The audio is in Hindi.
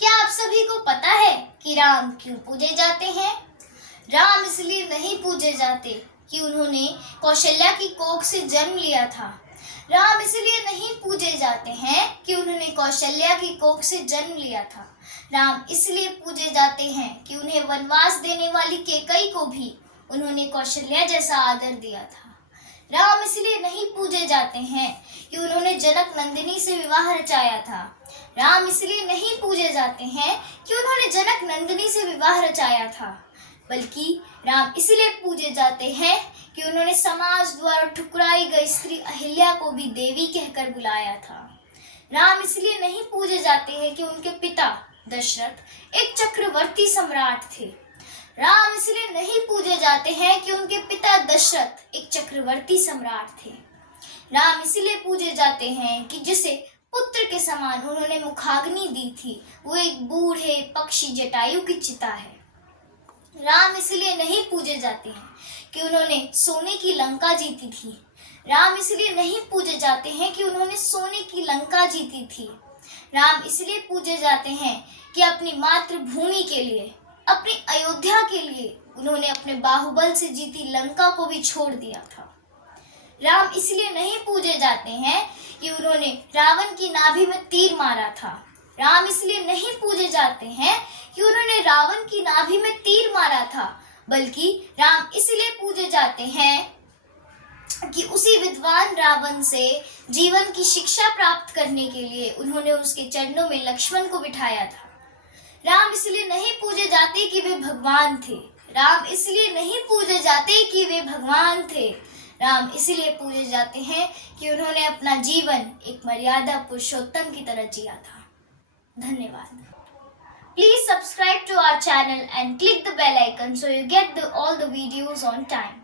क्या आप सभी को पता है कि राम क्यों पूजे जाते हैं? राम इसलिए नहीं पूजे जाते कि उन्होंने कौशल्या की कोख से जन्म लिया था। राम इसलिए नहीं पूजे जाते हैं कि उन्होंने कौशल्या की कोख से जन्म लिया था। राम इसलिए पूजे जाते हैं कि उन्हें वनवास देने वाली कैकेयी को भी उन्होंने कौशल्या जैसा आदर दिया था। राम इसलिए नहीं पूजे जाते हैं कि उन्होंने जनक नंदिनी से विवाह रचाया था। राम इसलिए नहीं पूजे जाते हैं कि उन्होंने जनक नंदिनी से विवाह रचाया था, बल्कि राम इसलिए पूजे जाते हैं कि उन्होंने समाज द्वारा ठुकराई गई स्त्री अहिल्या को भी देवी कहकर बुलाया था। राम इसलिए नहीं पूजे जाते हैं कि उनके पिता दशरथ एक चक्रवर्ती सम्राट थे। राम इसलिए नहीं पूजे जाते हैं कि उनके पिता दशरथ एक चक्रवर्ती सम्राट थे। राम इसलिए पूजे जाते हैं कि जिसे पुत्र के समान उन्होंने मुखाग्नि दी थी, वो एक बूढ़े पक्षी जटायु की चिता है। राम इसलिए नहीं पूजे जाते हैं कि उन्होंने सोने की लंका जीती थी। राम इसलिए नहीं पूजे जाते हैं कि उन्होंने सोने की लंका जीती थी। राम इसलिए पूजे जाते हैं कि अपनी मातृभूमि के लिए, अपनी अयोध्या के लिए उन्होंने अपने बाहुबल से जीती लंका को भी छोड़ दिया था। राम इसलिए नहीं पूजे जाते हैं कि उन्होंने रावण की नाभि में तीर मारा था। राम इसलिए नहीं पूजे जाते हैं कि उन्होंने रावण की नाभि में तीर मारा था, बल्कि राम इसलिए पूजे जाते हैं कि उसी विद्वान रावण से जीवन की शिक्षा प्राप्त करने के लिए उन्होंने उसके चरणों में लक्ष्मण को बिठाया था। राम इसलिए नहीं पूजे जाते कि वे भगवान थे। राम इसलिए नहीं पूजे जाते कि वे भगवान थे। राम इसलिए पूजे जाते हैं कि उन्होंने अपना जीवन एक मर्यादा पुरुषोत्तम की तरह जिया था। धन्यवाद। Please subscribe to our channel and click the bell icon so you get all the videos on time.